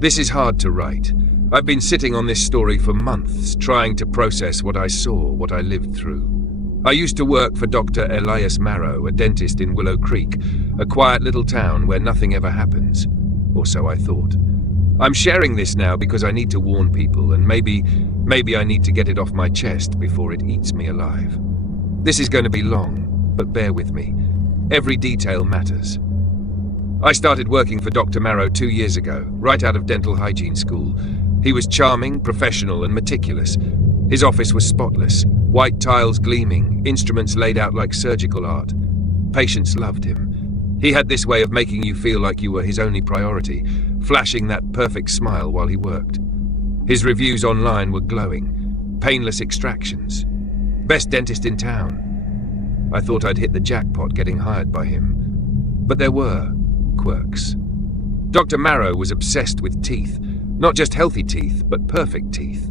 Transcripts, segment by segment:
This is hard to write. I've been sitting on this story for months, trying to process what I saw, what I lived through. I used to work for Dr. Elias Marrow, a dentist in Willow Creek, a quiet little town where nothing ever happens. Or so I thought. I'm sharing this now because I need to warn people, and maybe I need to get it off my chest before it eats me alive. This is going to be long, but bear with me. Every detail matters. I started working for Dr. Marrow 2 years ago, right out of dental hygiene school. He was charming, professional, and meticulous. His office was spotless, white tiles gleaming, instruments laid out like surgical art. Patients loved him. He had this way of making you feel like you were his only priority, flashing that perfect smile while he worked. His reviews online were glowing. Painless extractions. Best dentist in town. I thought I'd hit the jackpot getting hired by him. But there were quirks. Dr. Marrow was obsessed with teeth. Not just healthy teeth, but perfect teeth.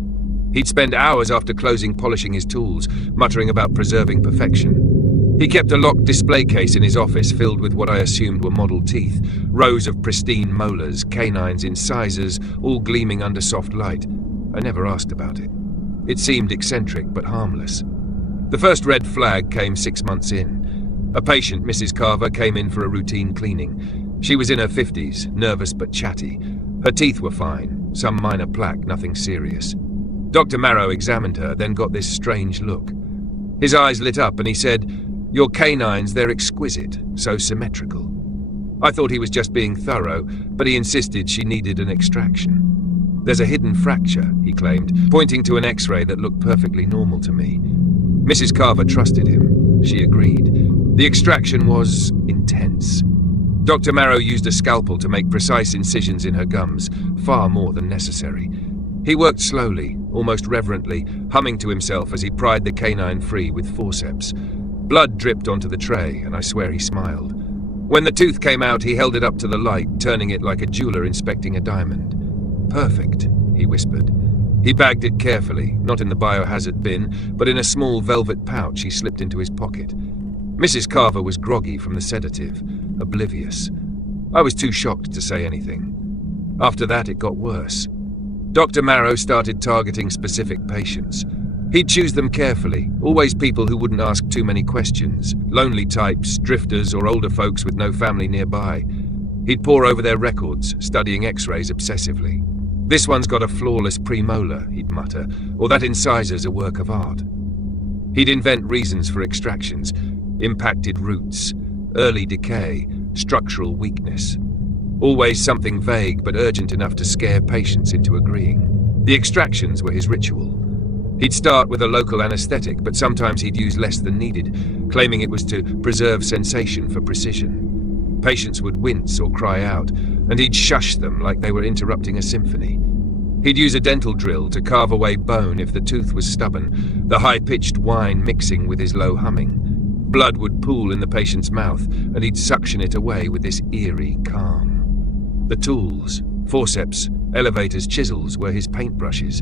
He'd spend hours after closing polishing his tools, muttering about preserving perfection. He kept a locked display case in his office filled with what I assumed were model teeth, rows of pristine molars, canines, incisors, all gleaming under soft light. I never asked about it. It seemed eccentric but harmless. The first red flag came 6 months in. A patient, Mrs. Carver, came in for a routine cleaning. She was in her 50s, nervous but chatty. Her teeth were fine, some minor plaque, nothing serious. Dr. Marrow examined her, then got this strange look. His eyes lit up and he said, "Your canines, they're exquisite, so symmetrical." I thought he was just being thorough, but he insisted she needed an extraction. "There's a hidden fracture," he claimed, pointing to an X-ray that looked perfectly normal to me. Mrs. Carver trusted him. She agreed. The extraction was intense. Dr. Marrow used a scalpel to make precise incisions in her gums, far more than necessary. He worked slowly, almost reverently, humming to himself as he pried the canine free with forceps. Blood dripped onto the tray, and I swear he smiled. When the tooth came out, he held it up to the light, turning it like a jeweler inspecting a diamond. "Perfect," he whispered. He bagged it carefully, not in the biohazard bin, but in a small velvet pouch he slipped into his pocket. Mrs. Carver was groggy from the sedative, oblivious. I was too shocked to say anything. After that, it got worse. Dr. Marrow started targeting specific patients. He'd choose them carefully, always people who wouldn't ask too many questions, lonely types, drifters, or older folks with no family nearby. He'd pore over their records, studying X-rays obsessively. "This one's got a flawless premolar," he'd mutter, "or that incisor's a work of art." He'd invent reasons for extractions: impacted roots, early decay, structural weakness. Always something vague but urgent enough to scare patients into agreeing. The extractions were his ritual. He'd start with a local anesthetic, but sometimes he'd use less than needed, claiming it was to preserve sensation for precision. Patients would wince or cry out, and he'd shush them like they were interrupting a symphony. He'd use a dental drill to carve away bone if the tooth was stubborn, the high-pitched whine mixing with his low humming. Blood would pool in the patient's mouth, and he'd suction it away with this eerie calm. The tools, forceps, elevators, chisels, were his paintbrushes.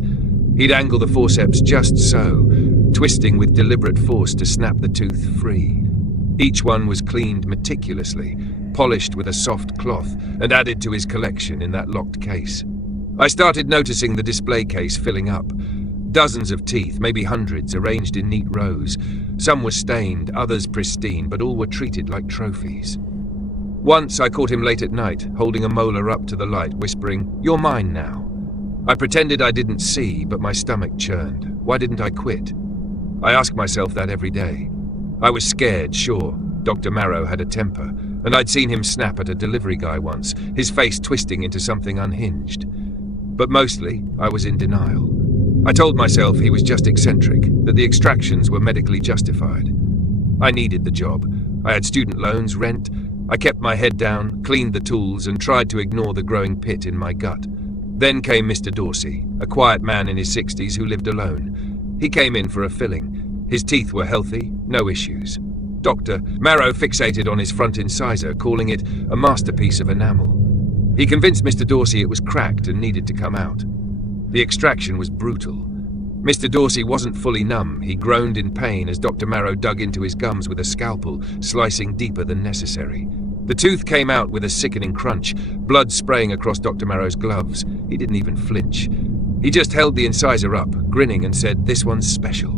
He'd angle the forceps just so, twisting with deliberate force to snap the tooth free. Each one was cleaned meticulously, polished with a soft cloth, and added to his collection in that locked case. I started noticing the display case filling up. Dozens of teeth, maybe hundreds, arranged in neat rows. Some were stained, others pristine, but all were treated like trophies. Once I caught him late at night, holding a molar up to the light, whispering, "You're mine now." I pretended I didn't see, but my stomach churned. Why didn't I quit? I ask myself that every day. I was scared, sure. Dr. Marrow had a temper, and I'd seen him snap at a delivery guy once, his face twisting into something unhinged. But mostly, I was in denial. I told myself he was just eccentric, that the extractions were medically justified. I needed the job. I had student loans, rent. I kept my head down, cleaned the tools, and tried to ignore the growing pit in my gut. Then came Mr. Dorsey, a quiet man in his 60s who lived alone. He came in for a filling. His teeth were healthy, no issues. Dr. Marrow fixated on his front incisor, calling it a masterpiece of enamel. He convinced Mr. Dorsey it was cracked and needed to come out. The extraction was brutal. Mr. Dorsey wasn't fully numb. He groaned in pain as Dr. Marrow dug into his gums with a scalpel, slicing deeper than necessary. The tooth came out with a sickening crunch, blood spraying across Dr. Marrow's gloves. He didn't even flinch. He just held the incisor up, grinning, and said, "This one's special."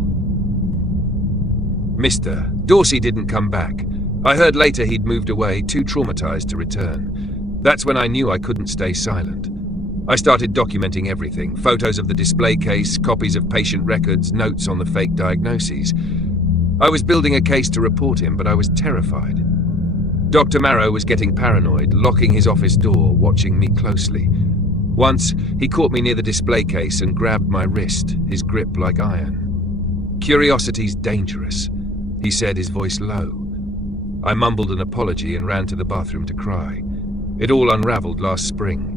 Mr. Dorsey didn't come back. I heard later he'd moved away, too traumatized to return. That's when I knew I couldn't stay silent. I started documenting everything: photos of the display case, copies of patient records, notes on the fake diagnoses. I was building a case to report him, but I was terrified. Dr. Marrow was getting paranoid, locking his office door, watching me closely. Once, he caught me near the display case and grabbed my wrist, his grip like iron. "Curiosity's dangerous," he said, his voice low. I mumbled an apology and ran to the bathroom to cry. It all unraveled last spring.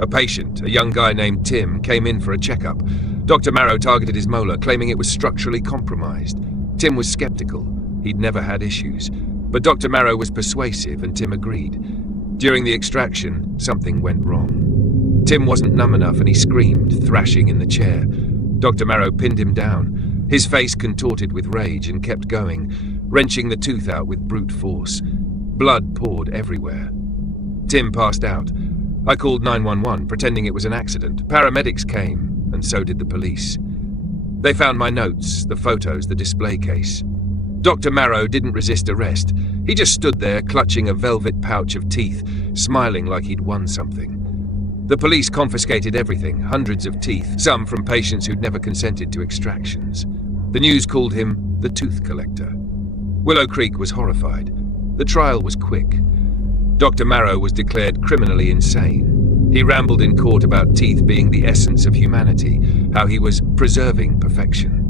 A patient, a young guy named Tim, came in for a checkup. Dr. Marrow targeted his molar, claiming it was structurally compromised. Tim was skeptical. He'd never had issues. But Dr. Marrow was persuasive, and Tim agreed. During the extraction, something went wrong. Tim wasn't numb enough, and he screamed, thrashing in the chair. Dr. Marrow pinned him down. His face contorted with rage, and kept going, wrenching the tooth out with brute force. Blood poured everywhere. Tim passed out. I called 911, pretending it was an accident. Paramedics came, and so did the police. They found my notes, the photos, the display case. Dr. Marrow didn't resist arrest. He just stood there, clutching a velvet pouch of teeth, smiling like he'd won something. The police confiscated everything, hundreds of teeth, some from patients who'd never consented to extractions. The news called him the tooth collector. Willow Creek was horrified. The trial was quick. Dr. Marrow was declared criminally insane. He rambled in court about teeth being the essence of humanity, how he was preserving perfection.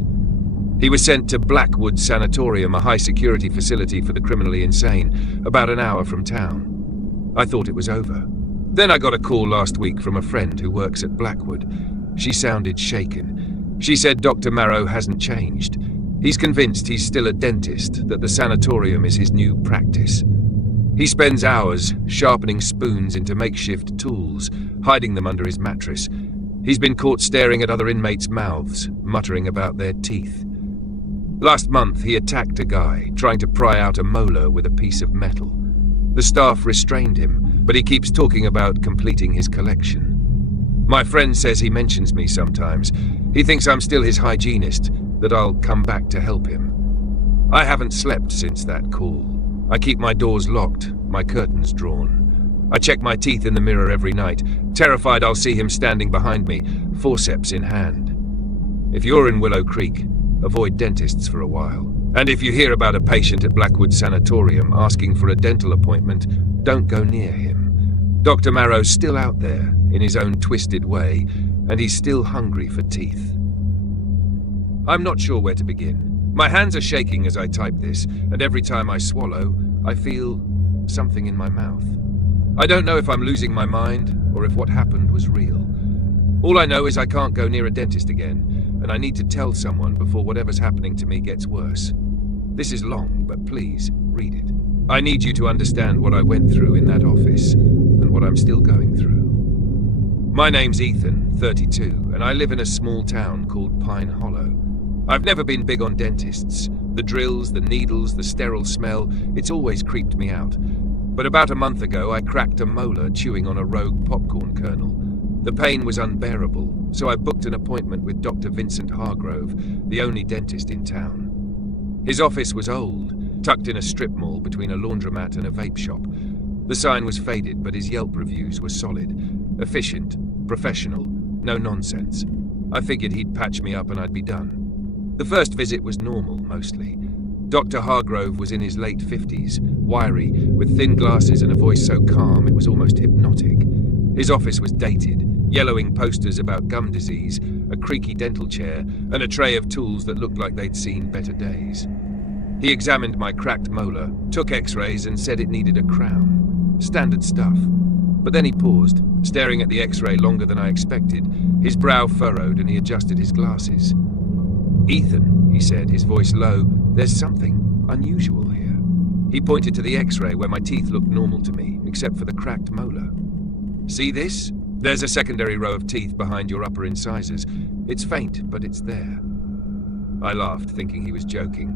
He was sent to Blackwood Sanatorium, a high-security facility for the criminally insane, about an hour from town. I thought it was over. Then I got a call last week from a friend who works at Blackwood. She sounded shaken. She said Dr. Marrow hasn't changed. He's convinced he's still a dentist, that the sanatorium is his new practice. He spends hours sharpening spoons into makeshift tools, hiding them under his mattress. He's been caught staring at other inmates' mouths, muttering about their teeth. Last month, he attacked a guy, trying to pry out a molar with a piece of metal. The staff restrained him, but he keeps talking about completing his collection. My friend says he mentions me sometimes. He thinks I'm still his hygienist, that I'll come back to help him. I haven't slept since that call. I keep my doors locked, my curtains drawn. I check my teeth in the mirror every night, terrified I'll see him standing behind me, forceps in hand. If you're in Willow Creek, avoid dentists for a while. And if you hear about a patient at Blackwood Sanatorium asking for a dental appointment, don't go near him. Dr. Marrow's still out there, in his own twisted way, and he's still hungry for teeth. I'm not sure where to begin. My hands are shaking as I type this, and every time I swallow, I feel something in my mouth. I don't know if I'm losing my mind, or if what happened was real. All I know is I can't go near a dentist again, and I need to tell someone before whatever's happening to me gets worse. This is long, but please, read it. I need you to understand what I went through in that office, and what I'm still going through. My name's Ethan, 32, and I live in a small town called Pine Hollow. I've never been big on dentists. The drills, the needles, the sterile smell, it's always creeped me out. But about a month ago, I cracked a molar chewing on a rogue popcorn kernel. The pain was unbearable, so I booked an appointment with Dr. Vincent Hargrove, the only dentist in town. His office was old, tucked in a strip mall between a laundromat and a vape shop. The sign was faded, but his Yelp reviews were solid. Efficient, professional, no nonsense. I figured he'd patch me up and I'd be done. The first visit was normal, mostly. Dr. Hargrove was in his late 50s, wiry, with thin glasses and a voice so calm it was almost hypnotic. His office was dated, yellowing posters about gum disease, a creaky dental chair, and a tray of tools that looked like they'd seen better days. He examined my cracked molar, took x-rays and said it needed a crown. Standard stuff. But then he paused, staring at the x-ray longer than I expected. His brow furrowed and he adjusted his glasses. "Ethan," he said, his voice low, "there's something unusual here." He pointed to the x-ray where my teeth looked normal to me, except for the cracked molar. "See this? There's a secondary row of teeth behind your upper incisors. It's faint, but it's there." I laughed, thinking he was joking.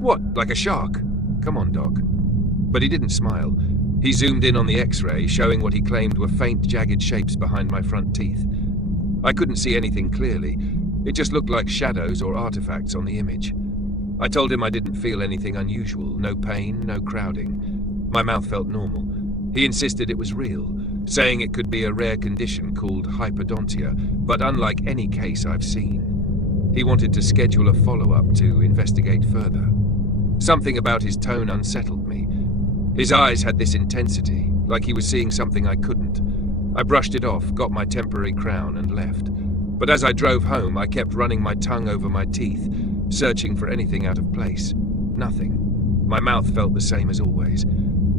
"What, like a shark? Come on, Doc." But he didn't smile. He zoomed in on the X-ray, showing what he claimed were faint, jagged shapes behind my front teeth. I couldn't see anything clearly. It just looked like shadows or artifacts on the image. I told him I didn't feel anything unusual, no pain, no crowding. My mouth felt normal. He insisted it was real, saying it could be a rare condition called hypodontia, but unlike any case I've seen. He wanted to schedule a follow-up to investigate further. Something about his tone unsettled me. His eyes had this intensity, like he was seeing something I couldn't. I brushed it off, got my temporary crown, and left. But as I drove home, I kept running my tongue over my teeth, searching for anything out of place. Nothing. My mouth felt the same as always.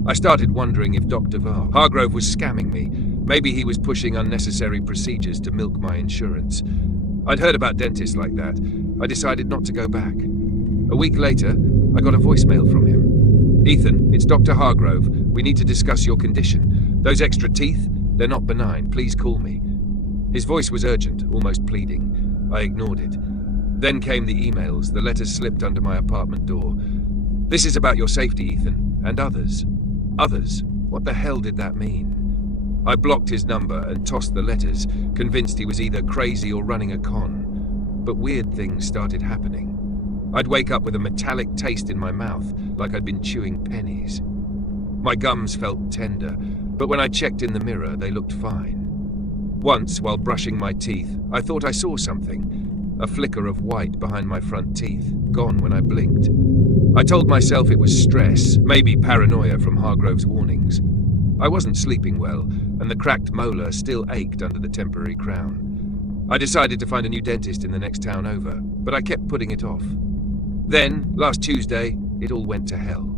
I started wondering if Dr. Hargrove was scamming me. Maybe he was pushing unnecessary procedures to milk my insurance. I'd heard about dentists like that. I decided not to go back. A week later, I got a voicemail from him. "Ethan, it's Dr. Hargrove. We need to discuss your condition. Those extra teeth, they're not benign. Please call me." His voice was urgent, almost pleading. I ignored it. Then came the emails. The letters slipped under my apartment door. "This is about your safety, Ethan, and others." Others? What the hell did that mean? I blocked his number and tossed the letters, convinced he was either crazy or running a con. But weird things started happening. I'd wake up with a metallic taste in my mouth, like I'd been chewing pennies. My gums felt tender, but when I checked in the mirror, they looked fine. Once, while brushing my teeth, I thought I saw something. A flicker of white behind my front teeth, gone when I blinked. I told myself it was stress, maybe paranoia from Hargrove's warnings. I wasn't sleeping well, and the cracked molar still ached under the temporary crown. I decided to find a new dentist in the next town over, but I kept putting it off. Then, last Tuesday, it all went to hell.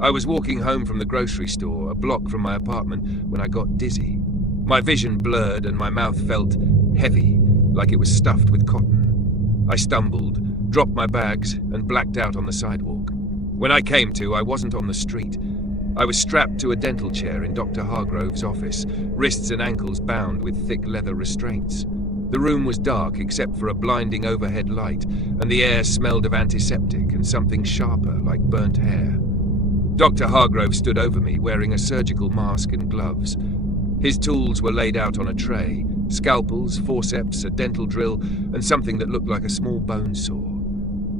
I was walking home from the grocery store, a block from my apartment, when I got dizzy. My vision blurred and my mouth felt heavy, like it was stuffed with cotton. I stumbled, dropped my bags, and blacked out on the sidewalk. When I came to, I wasn't on the street. I was strapped to a dental chair in Dr. Hargrove's office, wrists and ankles bound with thick leather restraints. The room was dark except for a blinding overhead light, and the air smelled of antiseptic and something sharper like burnt hair. Dr. Hargrove stood over me, wearing a surgical mask and gloves. His tools were laid out on a tray: scalpels, forceps, a dental drill, and something that looked like a small bone saw.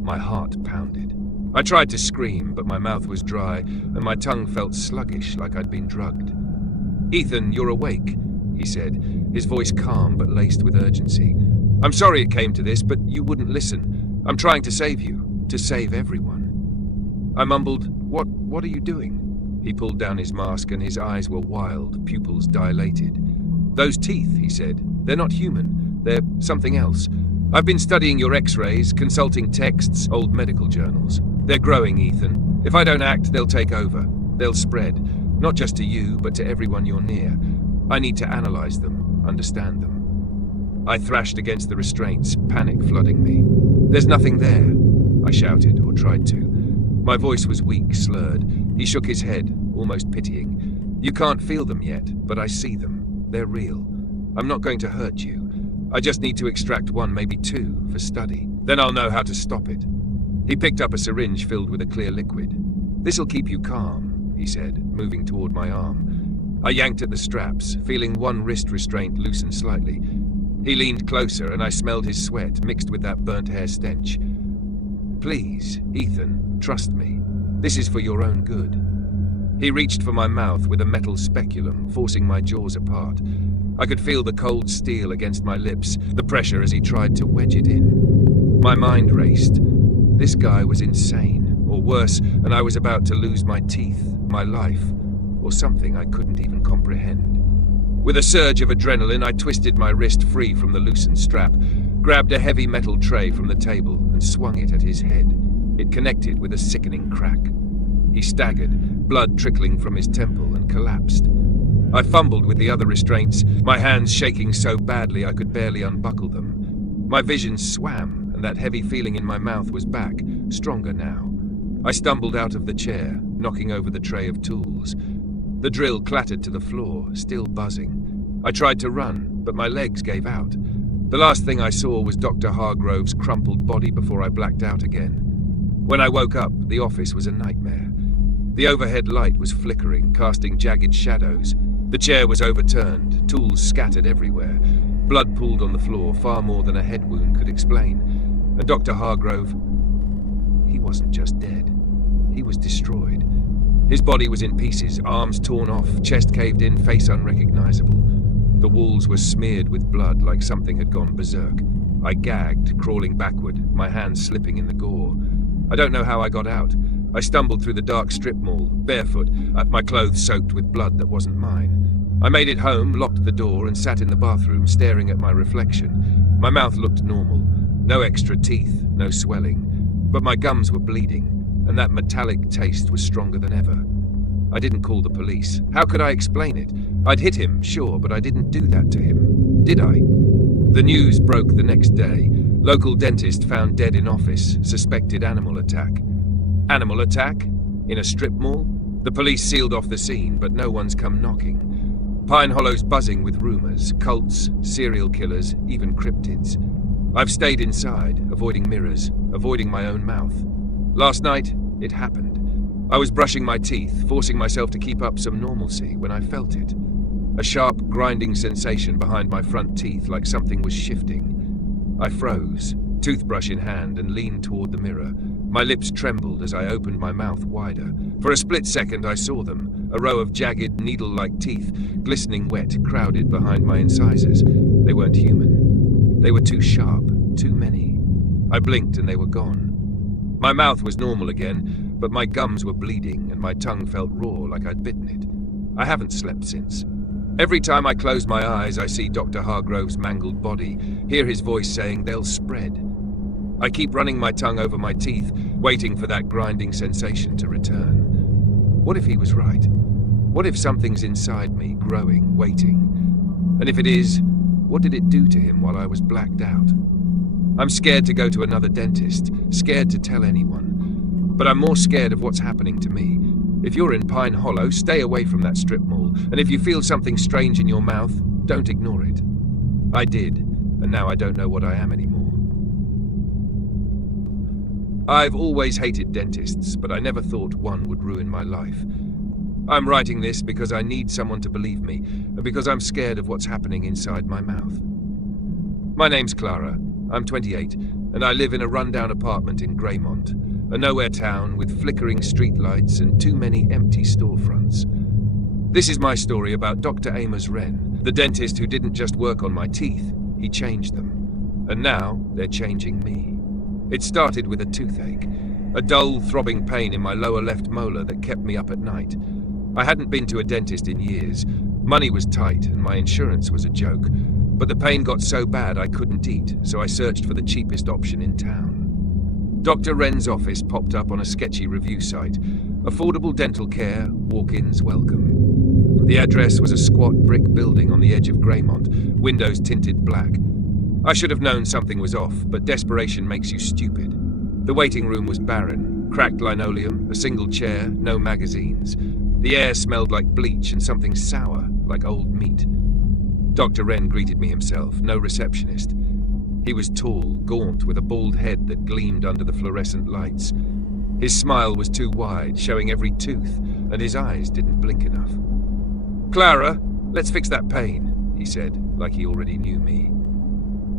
My heart pounded. I tried to scream, but my mouth was dry, and my tongue felt sluggish like I'd been drugged. "Ethan, you're awake," he said, his voice calm but laced with urgency. "I'm sorry it came to this, but you wouldn't listen. I'm trying to save you, to save everyone." I mumbled, What are you doing?" He pulled down his mask and his eyes were wild, pupils dilated. "Those teeth," he said, "they're not human. They're something else. I've been studying your x-rays, consulting texts, old medical journals. They're growing, Ethan. If I don't act, they'll take over. They'll spread, not just to you, but to everyone you're near. I need to analyze them, understand them." I thrashed against the restraints, panic flooding me. "There's nothing there," I shouted, or tried to. My voice was weak, slurred. He shook his head, almost pitying. "You can't feel them yet, but I see them. They're real. I'm not going to hurt you. I just need to extract one, maybe two, for study. Then I'll know how to stop it." He picked up a syringe filled with a clear liquid. "This'll keep you calm," he said, moving toward my arm. I yanked at the straps, feeling one wrist restraint loosen slightly. He leaned closer, and I smelled his sweat mixed with that burnt hair stench. "Please, Ethan, trust me. This is for your own good." He reached for my mouth with a metal speculum, forcing my jaws apart. I could feel the cold steel against my lips, the pressure as he tried to wedge it in. My mind raced. This guy was insane, or worse, and I was about to lose my teeth, my life, or something I couldn't even comprehend. With a surge of adrenaline, I twisted my wrist free from the loosened strap, grabbed a heavy metal tray from the table, and swung it at his head. It connected with a sickening crack. He staggered, blood trickling from his temple, and collapsed. I fumbled with the other restraints, my hands shaking so badly I could barely unbuckle them. My vision swam, and that heavy feeling in my mouth was back, stronger now. I stumbled out of the chair, knocking over the tray of tools. The drill clattered to the floor, still buzzing. I tried to run, but my legs gave out. The last thing I saw was Dr. Hargrove's crumpled body before I blacked out again. When I woke up, the office was a nightmare. The overhead light was flickering, casting jagged shadows. The chair was overturned, tools scattered everywhere. Blood pooled on the floor, far more than a head wound could explain. And Dr. Hargrove, he wasn't just dead. He was destroyed. His body was in pieces, arms torn off, chest caved in, face unrecognizable. The walls were smeared with blood like something had gone berserk. I gagged, crawling backward, my hands slipping in the gore. I don't know how I got out. I stumbled through the dark strip mall, barefoot, my clothes soaked with blood that wasn't mine. I made it home, locked the door, and sat in the bathroom, staring at my reflection. My mouth looked normal. No extra teeth, no swelling. But my gums were bleeding, and that metallic taste was stronger than ever. I didn't call the police. How could I explain it? I'd hit him, sure, but I didn't do that to him. Did I? The news broke the next day. Local dentist found dead in office, suspected animal attack. Animal attack? In a strip mall? The police sealed off the scene, but no one's come knocking. Pine Hollow's buzzing with rumors, cults, serial killers, even cryptids. I've stayed inside, avoiding mirrors, avoiding my own mouth. Last night, it happened. I was brushing my teeth, forcing myself to keep up some normalcy when I felt it. A sharp, grinding sensation behind my front teeth, like something was shifting. I froze, toothbrush in hand, and leaned toward the mirror. My lips trembled as I opened my mouth wider. For a split second I saw them, a row of jagged, needle-like teeth, glistening wet, crowded behind my incisors. They weren't human. They were too sharp, too many. I blinked and they were gone. My mouth was normal again, but my gums were bleeding and my tongue felt raw like I'd bitten it. I haven't slept since. Every time I close my eyes, I see Dr. Hargrove's mangled body, hear his voice saying they'll spread. I keep running my tongue over my teeth, waiting for that grinding sensation to return. What if he was right? What if something's inside me, growing, waiting? And if it is, what did it do to him while I was blacked out? I'm scared to go to another dentist, scared to tell anyone. But I'm more scared of what's happening to me. If you're in Pine Hollow, stay away from that strip mall, and if you feel something strange in your mouth, don't ignore it. I did, and now I don't know what I am anymore. I've always hated dentists, but I never thought one would ruin my life. I'm writing this because I need someone to believe me, and because I'm scared of what's happening inside my mouth. My name's Clara. I'm 28, and I live in a rundown apartment in Greymont, a nowhere town with flickering streetlights and too many empty storefronts. This is my story about Dr. Amos Wren, the dentist who didn't just work on my teeth, he changed them. And now they're changing me. It started with a toothache, a dull, throbbing pain in my lower left molar that kept me up at night. I hadn't been to a dentist in years. Money was tight and my insurance was a joke. But the pain got so bad I couldn't eat, so I searched for the cheapest option in town. Dr. Wren's office popped up on a sketchy review site. Affordable dental care, walk-ins welcome. The address was a squat brick building on the edge of Greymont, windows tinted black. I should have known something was off, but desperation makes you stupid. The waiting room was barren, cracked linoleum, a single chair, no magazines. The air smelled like bleach and something sour, like old meat. Dr. Wren greeted me himself, no receptionist. He was tall, gaunt, with a bald head that gleamed under the fluorescent lights. His smile was too wide, showing every tooth, and his eyes didn't blink enough. "Clara, let's fix that pain," he said, like he already knew me.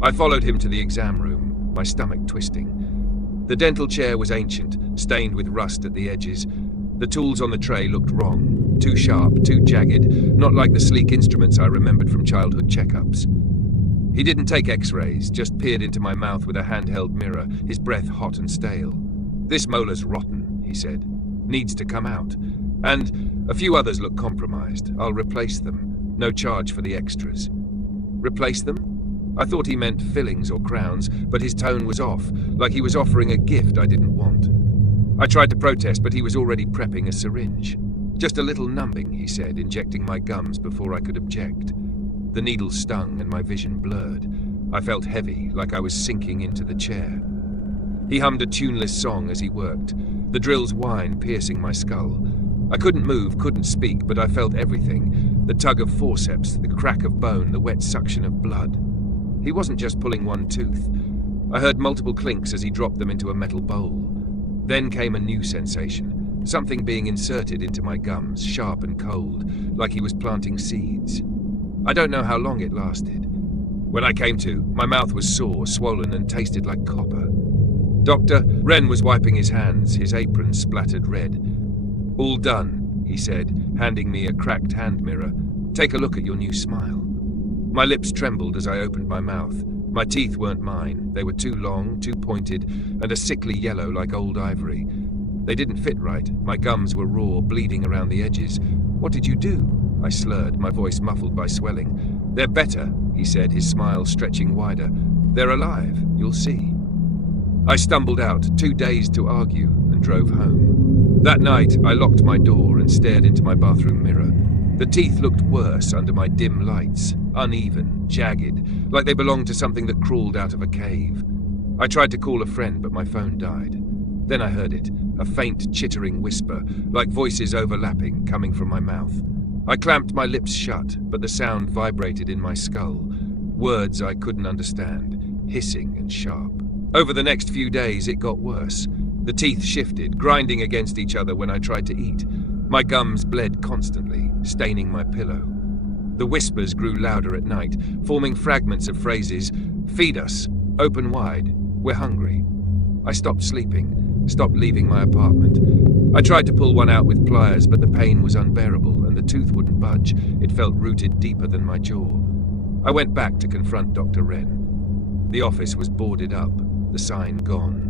I followed him to the exam room, my stomach twisting. The dental chair was ancient, stained with rust at the edges. The tools on the tray looked wrong, too sharp, too jagged, not like the sleek instruments I remembered from childhood checkups. He didn't take x-rays, just peered into my mouth with a handheld mirror, his breath hot and stale. "This molar's rotten," he said. "Needs to come out. And a few others look compromised. I'll replace them. No charge for the extras." Replace them? I thought he meant fillings or crowns, but his tone was off, like he was offering a gift I didn't want. I tried to protest, but he was already prepping a syringe. "Just a little numbing," he said, injecting my gums before I could object. The needle stung and my vision blurred. I felt heavy, like I was sinking into the chair. He hummed a tuneless song as he worked, the drill's whine piercing my skull. I couldn't move, couldn't speak, but I felt everything. The tug of forceps, the crack of bone, the wet suction of blood. He wasn't just pulling one tooth. I heard multiple clinks as he dropped them into a metal bowl. Then came a new sensation, something being inserted into my gums, sharp and cold, like he was planting seeds. I don't know how long it lasted. When I came to, my mouth was sore, swollen, and tasted like copper. Dr. Wren was wiping his hands, his apron splattered red. "All done," he said, handing me a cracked hand mirror. "Take a look at your new smile." My lips trembled as I opened my mouth. My teeth weren't mine. They were too long, too pointed, and a sickly yellow like old ivory. They didn't fit right. My gums were raw, bleeding around the edges. "What did you do?" I slurred, my voice muffled by swelling. "They're better," he said, his smile stretching wider. "They're alive. You'll see." I stumbled out, too dazed to argue, and drove home. That night, I locked my door and stared into my bathroom mirror. The teeth looked worse under my dim lights, uneven, jagged, like they belonged to something that crawled out of a cave. I tried to call a friend, but my phone died. Then I heard it, a faint, chittering whisper, like voices overlapping, coming from my mouth. I clamped my lips shut, but the sound vibrated in my skull. Words I couldn't understand, hissing and sharp. Over the next few days, it got worse. The teeth shifted, grinding against each other when I tried to eat. My gums bled constantly, staining my pillow. The whispers grew louder at night, forming fragments of phrases. "Feed us. Open wide. We're hungry." I stopped sleeping, stopped leaving my apartment. I tried to pull one out with pliers, but the pain was unbearable, and the tooth wouldn't budge. It felt rooted deeper than my jaw. I went back to confront Dr. Wren. The office was boarded up, the sign gone.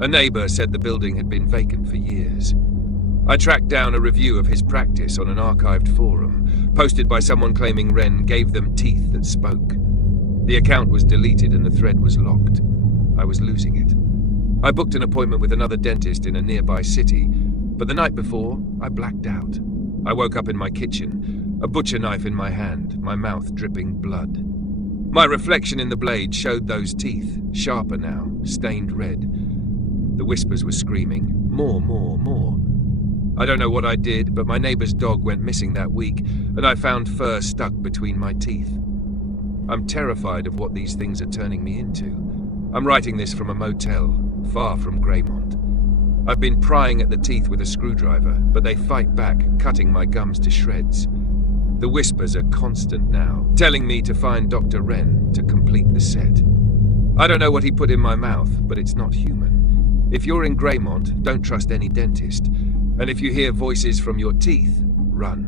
A neighbor said the building had been vacant for years. I tracked down a review of his practice on an archived forum, posted by someone claiming Wren gave them teeth that spoke. The account was deleted and the thread was locked. I was losing it. I booked an appointment with another dentist in a nearby city, but the night before, I blacked out. I woke up in my kitchen, a butcher knife in my hand, my mouth dripping blood. My reflection in the blade showed those teeth, sharper now, stained red. The whispers were screaming, "More, more, more." I don't know what I did, but my neighbor's dog went missing that week, and I found fur stuck between my teeth. I'm terrified of what these things are turning me into. I'm writing this from a motel, far from Greymont. I've been prying at the teeth with a screwdriver, but they fight back, cutting my gums to shreds. The whispers are constant now, telling me to find Dr. Wren to complete the set. I don't know what he put in my mouth, but it's not human. If you're in Greymont, don't trust any dentist. And if you hear voices from your teeth, run.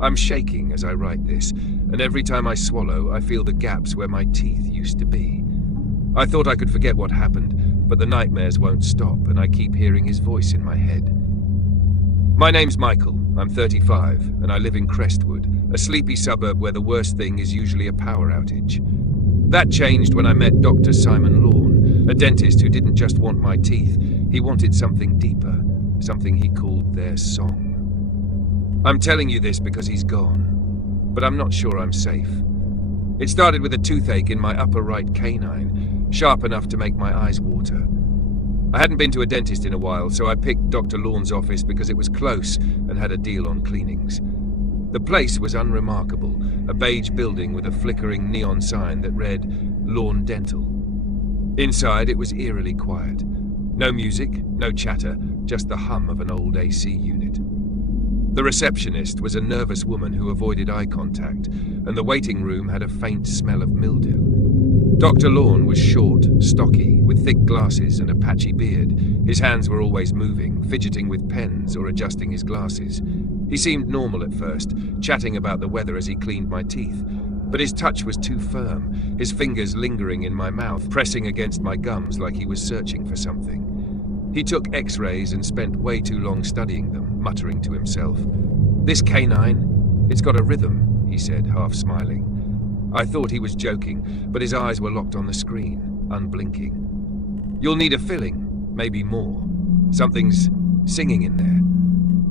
I'm shaking as I write this, and every time I swallow, I feel the gaps where my teeth used to be. I thought I could forget what happened, but the nightmares won't stop, and I keep hearing his voice in my head. My name's Michael. I'm 35, and I live in Crestwood, a sleepy suburb where the worst thing is usually a power outage. That changed when I met Dr. Simon Lawn, a dentist who didn't just want my teeth. He wanted something deeper, something he called their song. I'm telling you this because he's gone, but I'm not sure I'm safe. It started with a toothache in my upper right canine, sharp enough to make my eyes water. I hadn't been to a dentist in a while, so I picked Dr. Lawn's office because it was close and had a deal on cleanings. The place was unremarkable, a beige building with a flickering neon sign that read Lawn Dental. Inside, it was eerily quiet. No music, no chatter, just the hum of an old AC unit. The receptionist was a nervous woman who avoided eye contact, and the waiting room had a faint smell of mildew. Dr. Lawn was short, stocky, with thick glasses and a patchy beard. His hands were always moving, fidgeting with pens or adjusting his glasses. He seemed normal at first, chatting about the weather as he cleaned my teeth. But his touch was too firm, his fingers lingering in my mouth, pressing against my gums like he was searching for something. He took x-rays and spent way too long studying them, muttering to himself. "This canine, it's got a rhythm," he said, half smiling. I thought he was joking, but his eyes were locked on the screen, unblinking. "You'll need a filling, maybe more. Something's singing in there."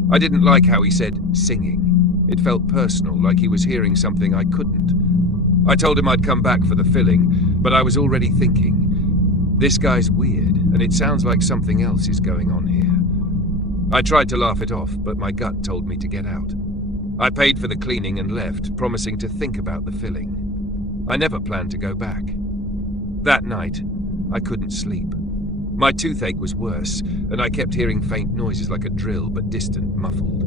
I didn't like how he said singing. It felt personal, like he was hearing something I couldn't. I told him I'd come back for the filling, but I was already thinking, this guy's weird, and it sounds like something else is going on here. I tried to laugh it off, but my gut told me to get out. I paid for the cleaning and left, promising to think about the filling. I never planned to go back. That night, I couldn't sleep. My toothache was worse, and I kept hearing faint noises like a drill, but distant, muffled.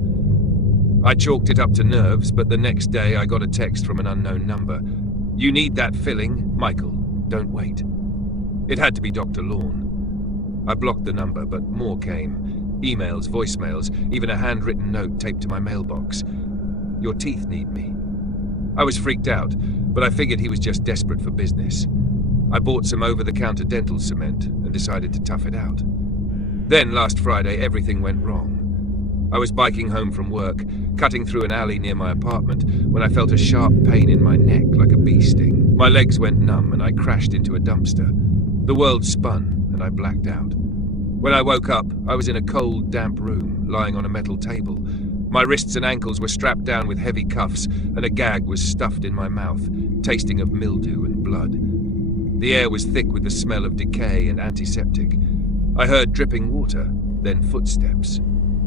I chalked it up to nerves, but the next day I got a text from an unknown number. "You need that filling, Michael. Don't wait." It had to be Dr. Lawn. I blocked the number, but more came. Emails, voicemails, even a handwritten note taped to my mailbox. "Your teeth need me." I was freaked out, but I figured he was just desperate for business. I bought some over-the-counter dental cement and decided to tough it out. Then, last Friday, everything went wrong. I was biking home from work, cutting through an alley near my apartment, when I felt a sharp pain in my neck like a bee sting. My legs went numb and I crashed into a dumpster. The world spun and I blacked out. When I woke up, I was in a cold, damp room, lying on a metal table. My wrists and ankles were strapped down with heavy cuffs, and a gag was stuffed in my mouth, tasting of mildew and blood. The air was thick with the smell of decay and antiseptic. I heard dripping water, then footsteps.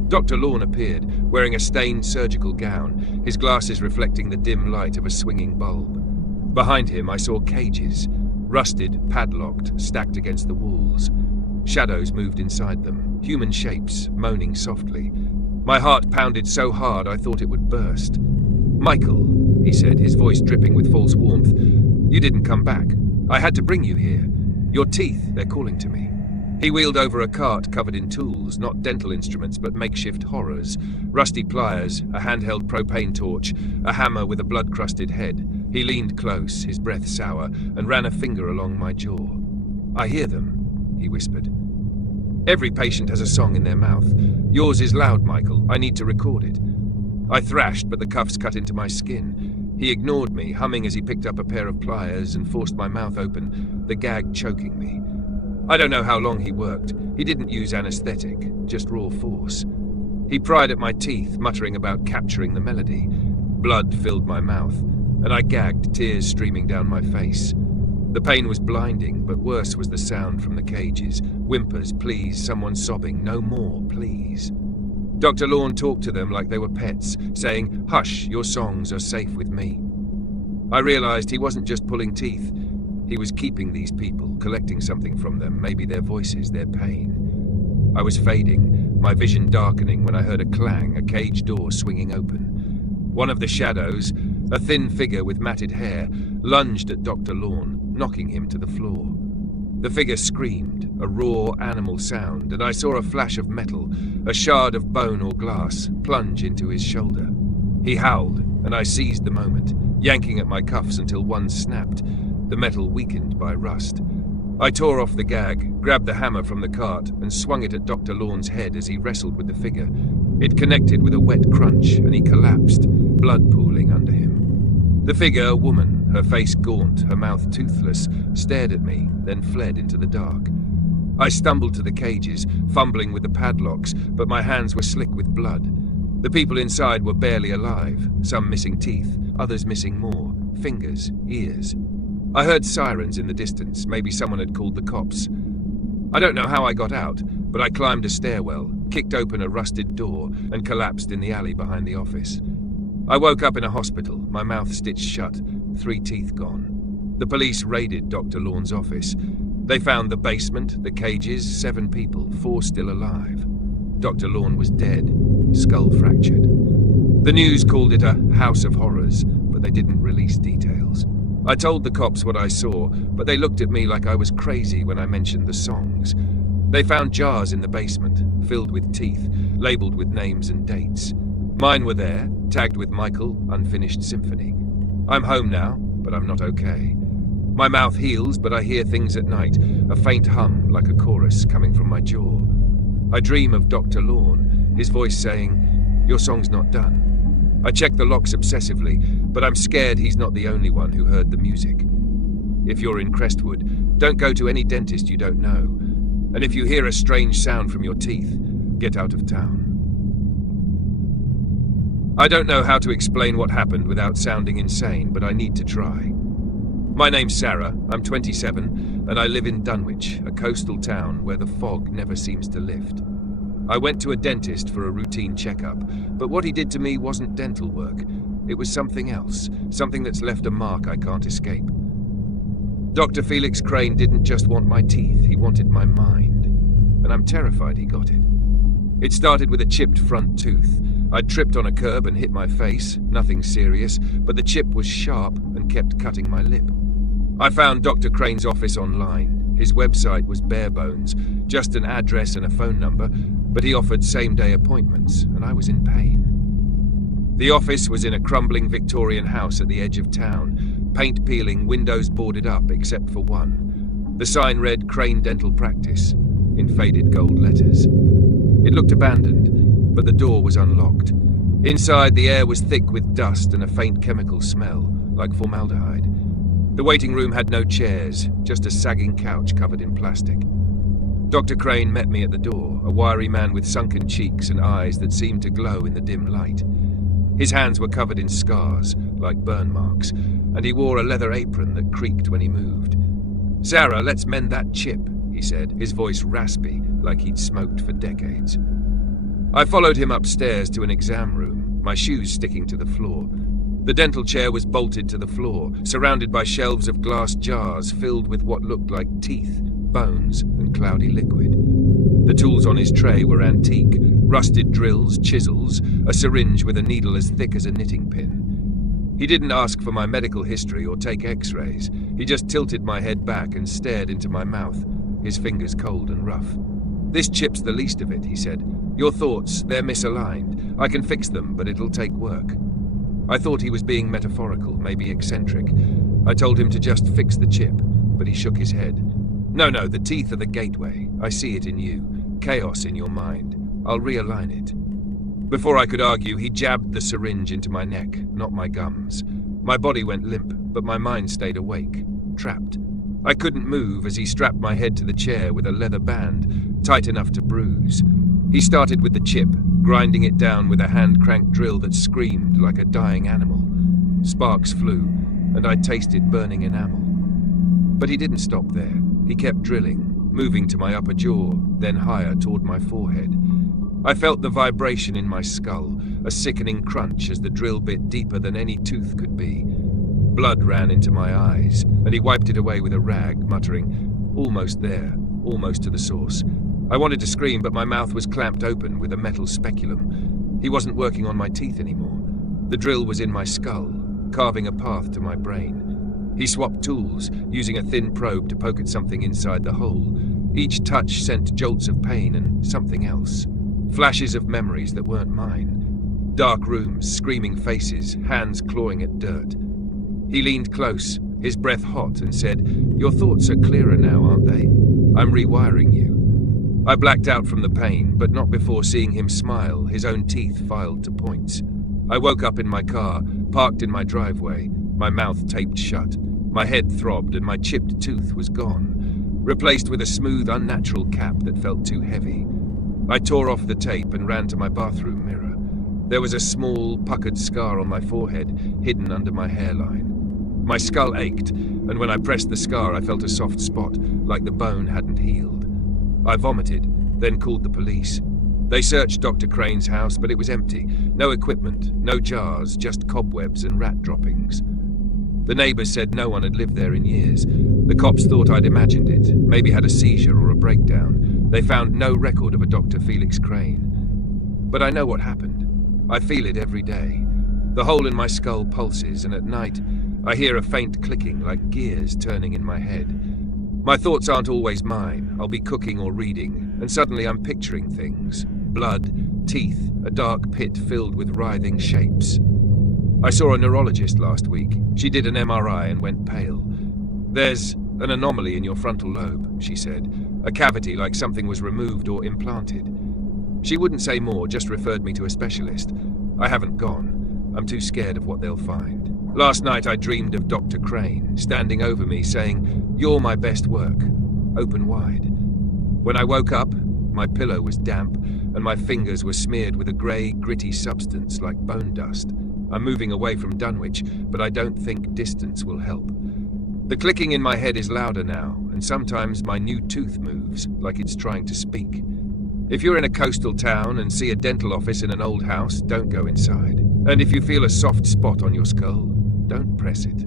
Dr. Lawn appeared, wearing a stained surgical gown, his glasses reflecting the dim light of a swinging bulb. Behind him I saw cages, rusted, padlocked, stacked against the walls. Shadows moved inside them, human shapes, moaning softly. My heart pounded so hard I thought it would burst. "Michael," he said, his voice dripping with false warmth, "you didn't come back. I had to bring you here. Your teeth, they're calling to me." He wheeled over a cart covered in tools, not dental instruments, but makeshift horrors. Rusty pliers, a handheld propane torch, a hammer with a blood-crusted head. He leaned close, his breath sour, and ran a finger along my jaw. "I hear them," he whispered. "Every patient has a song in their mouth. Yours is loud, Michael. I need to record it." I thrashed, but the cuffs cut into my skin. He ignored me, humming as he picked up a pair of pliers and forced my mouth open, the gag choking me. I don't know how long he worked. He didn't use anesthetic, just raw force. He pried at my teeth, muttering about capturing the melody. Blood filled my mouth, and I gagged, tears streaming down my face. The pain was blinding, but worse was the sound from the cages. Whimpers, please, someone sobbing, "No more, please." Dr. Lawn talked to them like they were pets, saying, "Hush, your songs are safe with me." I realized he wasn't just pulling teeth. He was keeping these people, collecting something from them, maybe their voices, their pain. I was fading, my vision darkening when I heard a clang, a cage door swinging open. One of the shadows, a thin figure with matted hair, lunged at Dr. Lawn, knocking him to the floor. The figure screamed, a raw animal sound, and I saw a flash of metal, a shard of bone or glass, plunge into his shoulder. He howled, and I seized the moment, yanking at my cuffs until one snapped, the metal weakened by rust. I tore off the gag, grabbed the hammer from the cart, and swung it at Dr. Lawn's head as he wrestled with the figure. It connected with a wet crunch, and he collapsed, blood pooling under him. The figure, a woman, her face gaunt, her mouth toothless, stared at me, then fled into the dark. I stumbled to the cages, fumbling with the padlocks, but my hands were slick with blood. The people inside were barely alive, some missing teeth, others missing more, fingers, ears. I heard sirens in the distance, maybe someone had called the cops. I don't know how I got out, but I climbed a stairwell, kicked open a rusted door, and collapsed in the alley behind the office. I woke up in a hospital, my mouth stitched shut, 3 teeth gone. The police raided Dr. Lawn's office. They found the basement, the cages, 7 people, 4 still alive. Dr. Lawn was dead, skull fractured. The news called it a house of horrors, but they didn't release details. I told the cops what I saw, but they looked at me like I was crazy when I mentioned the songs. They found jars in the basement, filled with teeth, labeled with names and dates. Mine were there, tagged with Michael, Unfinished Symphony. I'm home now, but I'm not okay. My mouth heals, but I hear things at night, a faint hum like a chorus coming from my jaw. I dream of Dr. Lawn, his voice saying, "Your song's not done." I check the locks obsessively, but I'm scared he's not the only one who heard the music. If you're in Crestwood, don't go to any dentist you don't know. And if you hear a strange sound from your teeth, get out of town. I don't know how to explain what happened without sounding insane, but I need to try. My name's Sarah, I'm 27, and I live in Dunwich, a coastal town where the fog never seems to lift. I went to a dentist for a routine checkup, but what he did to me wasn't dental work. It was something else, something that's left a mark I can't escape. Dr. Felix Crane didn't just want my teeth, he wanted my mind. and I'm terrified he got it. It started with a chipped front tooth. I'd tripped on a curb and hit my face, nothing serious, but the chip was sharp and kept cutting my lip. I found Dr. Crane's office online. His website was bare bones, just an address and a phone number, but he offered same-day appointments, and I was in pain. The office was in a crumbling Victorian house at the edge of town, paint peeling, windows boarded up except for one. The sign read Crane Dental Practice, in faded gold letters. It looked abandoned, but the door was unlocked. Inside, the air was thick with dust and a faint chemical smell, like formaldehyde. The waiting room had no chairs, just a sagging couch covered in plastic. Dr. Crane met me at the door, a wiry man with sunken cheeks and eyes that seemed to glow in the dim light. His hands were covered in scars, like burn marks, and he wore a leather apron that creaked when he moved. "Sarah, let's mend that chip," he said, his voice raspy, like he'd smoked for decades. I followed him upstairs to an exam room, my shoes sticking to the floor. The dental chair was bolted to the floor, surrounded by shelves of glass jars filled with what looked like teeth, bones, and cloudy liquid. The tools on his tray were antique, rusted drills, chisels, a syringe with a needle as thick as a knitting pin. He didn't ask for my medical history or take x-rays. He just tilted my head back and stared into my mouth, his fingers cold and rough. "This chip's the least of it," he said. "Your thoughts, they're misaligned. I can fix them, but it'll take work." I thought he was being metaphorical, maybe eccentric. I told him to just fix the chip, but he shook his head. No, the teeth are the gateway. I see it in you. Chaos in your mind. I'll realign it." Before I could argue, he jabbed the syringe into my neck, not my gums. My body went limp, but my mind stayed awake, trapped. I couldn't move as he strapped my head to the chair with a leather band, tight enough to bruise. He started with the chip, grinding it down with a hand-cranked drill that screamed like a dying animal. Sparks flew, and I tasted burning enamel. But he didn't stop there. He kept drilling, moving to my upper jaw, then higher toward my forehead. I felt the vibration in my skull, a sickening crunch as the drill bit deeper than any tooth could be. Blood ran into my eyes, and he wiped it away with a rag, muttering, "Almost there, almost to the source." I wanted to scream, but my mouth was clamped open with a metal speculum. He wasn't working on my teeth anymore. The drill was in my skull, carving a path to my brain. He swapped tools, using a thin probe to poke at something inside the hole. Each touch sent jolts of pain and something else. Flashes of memories that weren't mine. Dark rooms, screaming faces, hands clawing at dirt. He leaned close, his breath hot, and said, "Your thoughts are clearer now, aren't they? I'm rewiring you." I blacked out from the pain, but not before seeing him smile, his own teeth filed to points. I woke up in my car, parked in my driveway, my mouth taped shut. My head throbbed and my chipped tooth was gone, replaced with a smooth, unnatural cap that felt too heavy. I tore off the tape and ran to my bathroom mirror. There was a small, puckered scar on my forehead, hidden under my hairline. My skull ached, and when I pressed the scar, I felt a soft spot, like the bone hadn't healed. I vomited, then called the police. They searched Dr. Crane's house, but it was empty. No equipment, no jars, just cobwebs and rat droppings. The neighbors said no one had lived there in years. The cops thought I'd imagined it, maybe had a seizure or a breakdown. They found no record of a Dr. Felix Crane. But I know what happened. I feel it every day. The hole in my skull pulses, and at night, I hear a faint clicking like gears turning in my head. My thoughts aren't always mine. I'll be cooking or reading, and suddenly I'm picturing things. Blood, teeth, a dark pit filled with writhing shapes. I saw a neurologist last week. She did an MRI and went pale. "There's an anomaly in your frontal lobe," she said. "A cavity like something was removed or implanted." She wouldn't say more, just referred me to a specialist. I haven't gone. I'm too scared of what they'll find. Last night I dreamed of Dr. Crane, standing over me, saying, "You're my best work," open wide. When I woke up, my pillow was damp, and my fingers were smeared with a grey, gritty substance like bone dust. I'm moving away from Dunwich, but I don't think distance will help. The clicking in my head is louder now, and sometimes my new tooth moves, like it's trying to speak. If you're in a coastal town and see a dental office in an old house, don't go inside. And if you feel a soft spot on your skull, don't press it.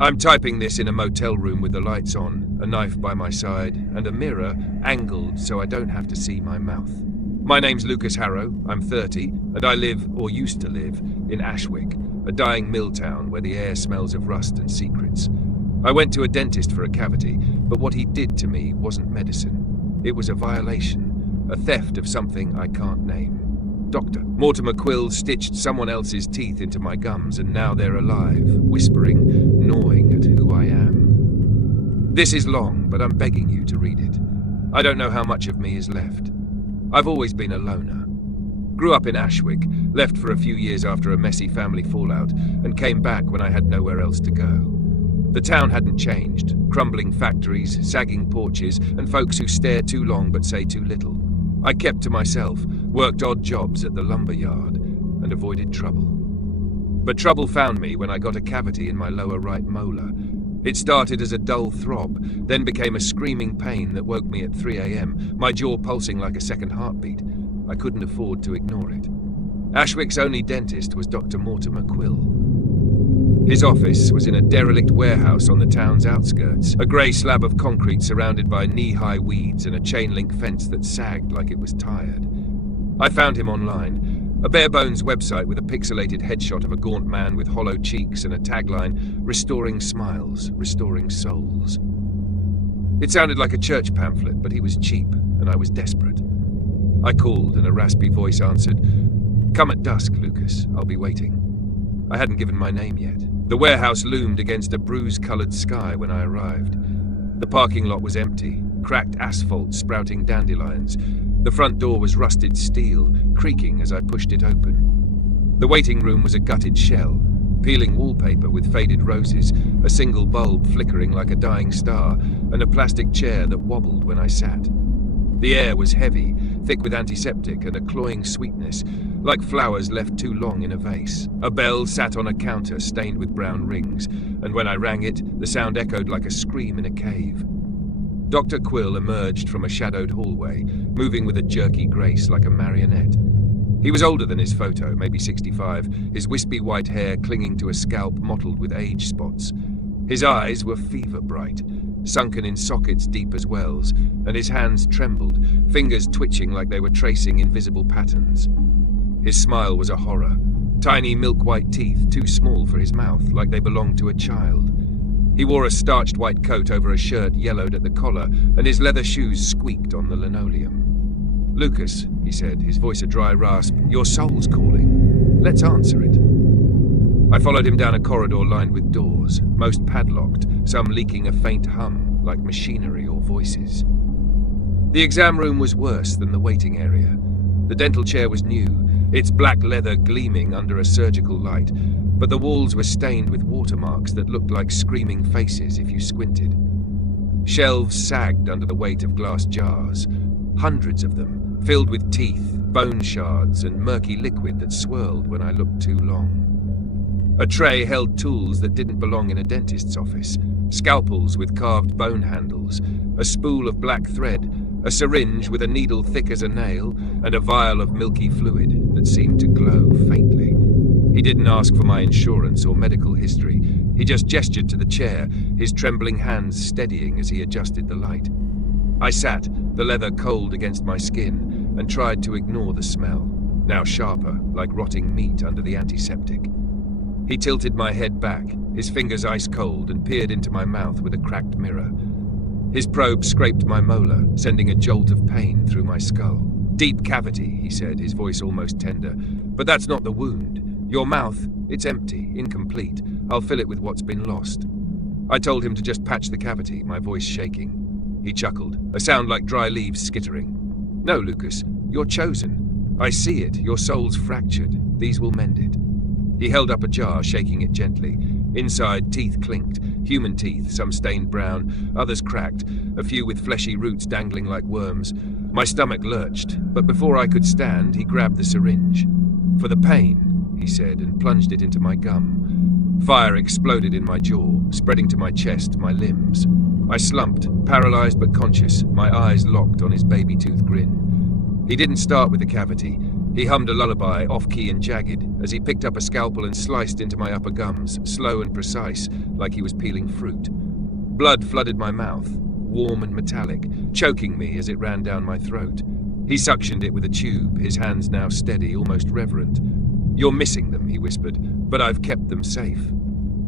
I'm typing this in a motel room with the lights on, a knife by my side, and a mirror angled so I don't have to see my mouth. My name's Lucas Harrow, I'm 30, and I live, or used to live, in Ashwick, a dying mill town where the air smells of rust and secrets. I went to a dentist for a cavity, but what he did to me wasn't medicine. It was a violation, a theft of something I can't name. Dr. Mortimer Quill stitched someone else's teeth into my gums, and now they're alive, whispering, gnawing at who I am. This is long, but I'm begging you to read it. I don't know how much of me is left. I've always been a loner. Grew up in Ashwick, left for a few years after a messy family fallout, and came back when I had nowhere else to go. The town hadn't changed, crumbling factories, sagging porches, and folks who stare too long but say too little. I kept to myself, worked odd jobs at the lumber yard, and avoided trouble. But trouble found me when I got a cavity in my lower right molar. It started as a dull throb, then became a screaming pain that woke me at 3 a.m., my jaw pulsing like a second heartbeat. I couldn't afford to ignore it. Ashwick's only dentist was Dr. Mortimer Quill. His office was in a derelict warehouse on the town's outskirts, a grey slab of concrete surrounded by knee-high weeds and a chain-link fence that sagged like it was tired. I found him online, a bare-bones website with a pixelated headshot of a gaunt man with hollow cheeks and a tagline, "Restoring smiles, restoring souls." It sounded like a church pamphlet, but he was cheap, and I was desperate. I called, and a raspy voice answered, "Come at dusk, Lucas. I'll be waiting." I hadn't given my name yet. The warehouse loomed against a bruise-coloured sky when I arrived. The parking lot was empty, cracked asphalt sprouting dandelions. The front door was rusted steel, creaking as I pushed it open. The waiting room was a gutted shell, peeling wallpaper with faded roses, a single bulb flickering like a dying star, and a plastic chair that wobbled when I sat. The air was heavy, thick with antiseptic and a cloying sweetness, like flowers left too long in a vase. A bell sat on a counter stained with brown rings, and when I rang it, the sound echoed like a scream in a cave. Dr. Quill emerged from a shadowed hallway, moving with a jerky grace like a marionette. He was older than his photo, maybe 65, his wispy white hair clinging to a scalp mottled with age spots. His eyes were fever-bright, sunken in sockets deep as wells, and his hands trembled, fingers twitching like they were tracing invisible patterns. His smile was a horror, tiny milk-white teeth too small for his mouth, like they belonged to a child. He wore a starched white coat over a shirt yellowed at the collar, and his leather shoes squeaked on the linoleum. "Lucas," he said, his voice a dry rasp, "your soul's calling. Let's answer it." I followed him down a corridor lined with doors, most padlocked, some leaking a faint hum, like machinery or voices. The exam room was worse than the waiting area. The dental chair was new, its black leather gleaming under a surgical light, but the walls were stained with watermarks that looked like screaming faces if you squinted. Shelves sagged under the weight of glass jars, hundreds of them, filled with teeth, bone shards, and murky liquid that swirled when I looked too long. A tray held tools that didn't belong in a dentist's office, scalpels with carved bone handles, a spool of black thread, a syringe with a needle thick as a nail, and a vial of milky fluid that seemed to glow faintly. He didn't ask for my insurance or medical history. He just gestured to the chair, his trembling hands steadying as he adjusted the light. I sat, the leather cold against my skin, and tried to ignore the smell, now sharper, like rotting meat under the antiseptic. He tilted my head back, his fingers ice cold, and peered into my mouth with a cracked mirror. His probe scraped my molar, sending a jolt of pain through my skull. "Deep cavity," he said, his voice almost tender. "But that's not the wound. Your mouth, it's empty, incomplete. I'll fill it with what's been lost." I told him to just patch the cavity, my voice shaking. He chuckled, a sound like dry leaves skittering. "No, Lucas, you're chosen. I see it. Your soul's fractured. These will mend it." He held up a jar, shaking it gently. Inside, teeth clinked, human teeth, some stained brown, others cracked, a few with fleshy roots dangling like worms. My stomach lurched, but before I could stand, he grabbed the syringe. "For the pain," he said, and plunged it into my gum. Fire exploded in my jaw, spreading to my chest, my limbs. I slumped, paralyzed but conscious, my eyes locked on his baby tooth grin. He didn't start with the cavity. He hummed a lullaby, off-key and jagged, as he picked up a scalpel and sliced into my upper gums, slow and precise, like he was peeling fruit. Blood flooded my mouth, warm and metallic, choking me as it ran down my throat. He suctioned it with a tube, his hands now steady, almost reverent. "You're missing them," he whispered, "but I've kept them safe."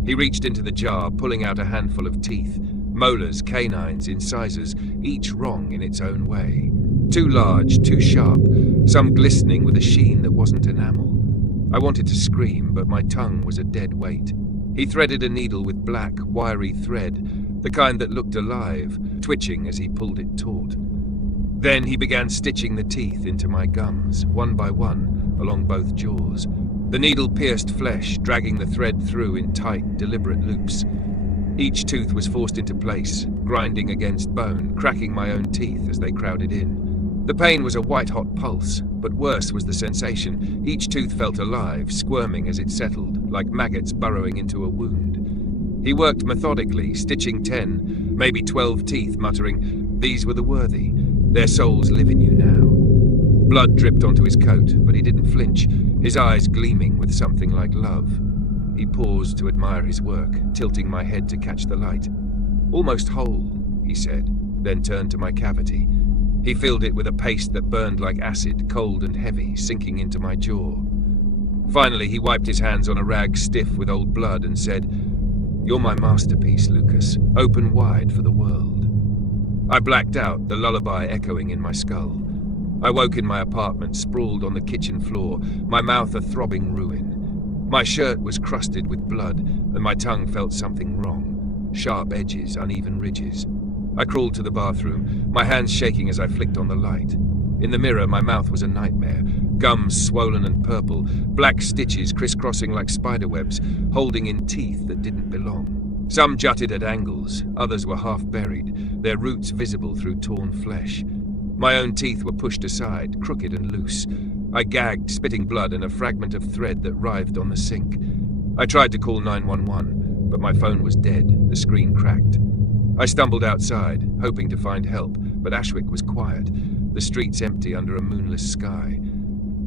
He reached into the jar, pulling out a handful of teeth. Molars, canines, incisors, each wrong in its own way. Too large, too sharp, some glistening with a sheen that wasn't enamel. I wanted to scream, but my tongue was a dead weight. He threaded a needle with black, wiry thread, the kind that looked alive, twitching as he pulled it taut. Then he began stitching the teeth into my gums, one by one, along both jaws. The needle pierced flesh, dragging the thread through in tight, deliberate loops. Each tooth was forced into place, grinding against bone, cracking my own teeth as they crowded in. The pain was a white-hot pulse, but worse was the sensation. Each tooth felt alive, squirming as it settled, like maggots burrowing into a wound. He worked methodically, stitching 10, maybe 12 teeth, muttering, "These were the worthy. Their souls live in you now." Blood dripped onto his coat, but he didn't flinch, his eyes gleaming with something like love. He paused to admire his work, tilting my head to catch the light. "Almost whole," he said, then turned to my cavity. He filled it with a paste that burned like acid, cold and heavy, sinking into my jaw. Finally, he wiped his hands on a rag stiff with old blood and said, "You're my masterpiece, Lucas. Open wide for the world." I blacked out, the lullaby echoing in my skull. I woke in my apartment, sprawled on the kitchen floor, my mouth a throbbing ruin. My shirt was crusted with blood, and my tongue felt something wrong. Sharp edges, uneven ridges. I crawled to the bathroom, my hands shaking as I flicked on the light. In the mirror, my mouth was a nightmare. Gums swollen and purple, black stitches crisscrossing like spiderwebs, holding in teeth that didn't belong. Some jutted at angles, others were half buried, their roots visible through torn flesh. My own teeth were pushed aside, crooked and loose. I gagged, spitting blood and a fragment of thread that writhed on the sink. I tried to call 911, but my phone was dead, the screen cracked. I stumbled outside, hoping to find help, but Ashwick was quiet, the streets empty under a moonless sky.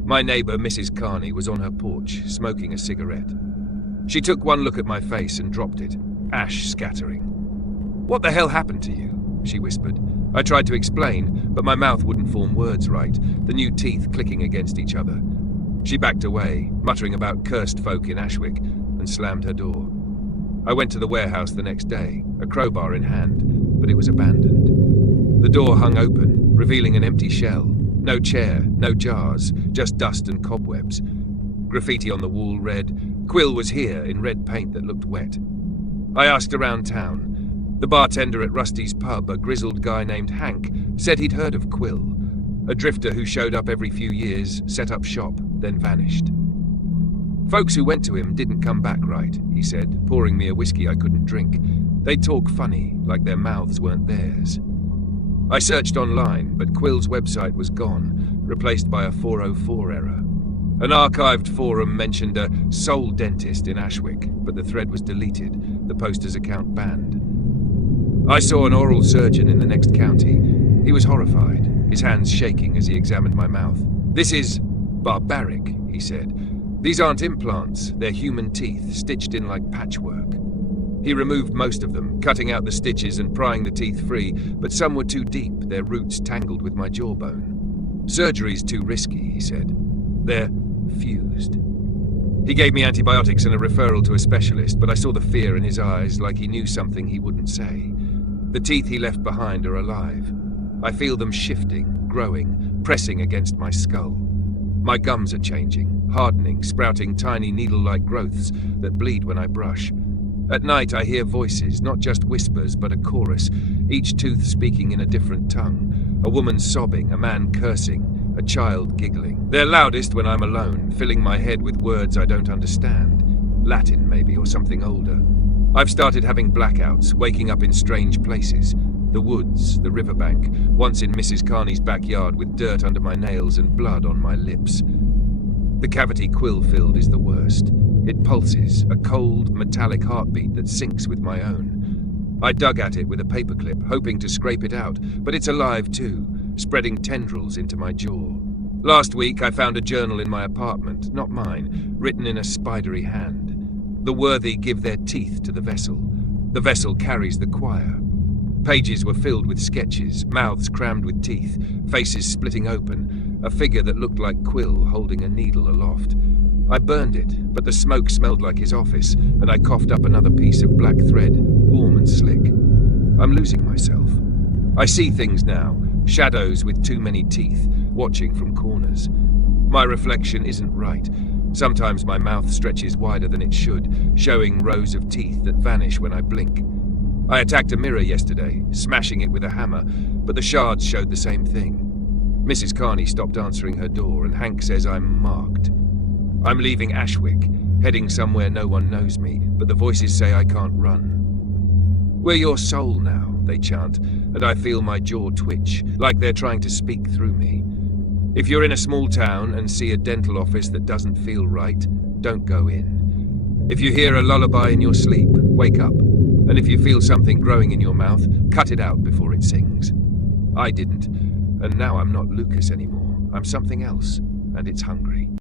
My neighbour, Mrs. Carney, was on her porch, smoking a cigarette. She took one look at my face and dropped it, ash scattering. "What the hell happened to you?" she whispered. I tried to explain, but my mouth wouldn't form words right, the new teeth clicking against each other. She backed away, muttering about cursed folk in Ashwick, and slammed her door. I went to the warehouse the next day, a crowbar in hand, but it was abandoned. The door hung open, revealing an empty shell. No chair, no jars, just dust and cobwebs. Graffiti on the wall read, "Quill was here," in red paint that looked wet. I asked around town. The bartender at Rusty's pub, a grizzled guy named Hank, said he'd heard of Quill. A drifter who showed up every few years, set up shop, then vanished. "Folks who went to him didn't come back right," he said, pouring me a whiskey I couldn't drink. "They'd talk funny, like their mouths weren't theirs." I searched online, but Quill's website was gone, replaced by a 404 error. An archived forum mentioned a soul dentist in Ashwick, but the thread was deleted, the poster's account banned. I saw an oral surgeon in the next county. He was horrified, his hands shaking as he examined my mouth. "This is barbaric," he said. "These aren't implants, they're human teeth, stitched in like patchwork." He removed most of them, cutting out the stitches and prying the teeth free, but some were too deep, their roots tangled with my jawbone. "Surgery's too risky," he said. "They're fused." He gave me antibiotics and a referral to a specialist, but I saw the fear in his eyes, like he knew something he wouldn't say. The teeth he left behind are alive. I feel them shifting, growing, pressing against my skull. My gums are changing, hardening, sprouting tiny needle-like growths that bleed when I brush. At night I hear voices, not just whispers, but a chorus, each tooth speaking in a different tongue. A woman sobbing, a man cursing, a child giggling. They're loudest when I'm alone, filling my head with words I don't understand. Latin, maybe, or something older. I've started having blackouts, waking up in strange places. The woods, the riverbank, once in Mrs. Carney's backyard with dirt under my nails and blood on my lips. The cavity Quill filled is the worst. It pulses, a cold, metallic heartbeat that syncs with my own. I dug at it with a paperclip, hoping to scrape it out, but it's alive too. spreading tendrils into my jaw. Last week I found a journal in my apartment, not mine, written in a spidery hand. The worthy give their teeth to the vessel. The vessel carries the choir. Pages were filled with sketches, mouths crammed with teeth, faces splitting open, a figure that looked like Quill holding a needle aloft. I burned it, but the smoke smelled like his office, and I coughed up another piece of black thread, warm and slick. I'm losing myself. I see things now, shadows with too many teeth, watching from corners. My reflection isn't right. Sometimes my mouth stretches wider than it should, showing rows of teeth that vanish when I blink. I attacked a mirror yesterday, smashing it with a hammer, but the shards showed the same thing. Mrs. Carney stopped answering her door, and Hank says I'm marked. I'm leaving Ashwick, heading somewhere no one knows me, but the voices say I can't run. We're your soul now, they chant, and I feel my jaw twitch, like they're trying to speak through me. If you're in a small town and see a dental office that doesn't feel right, don't go in. If you hear a lullaby in your sleep, wake up. And if you feel something growing in your mouth, cut it out before it sings. I didn't, and now I'm not Lucas anymore. I'm something else, and it's hungry.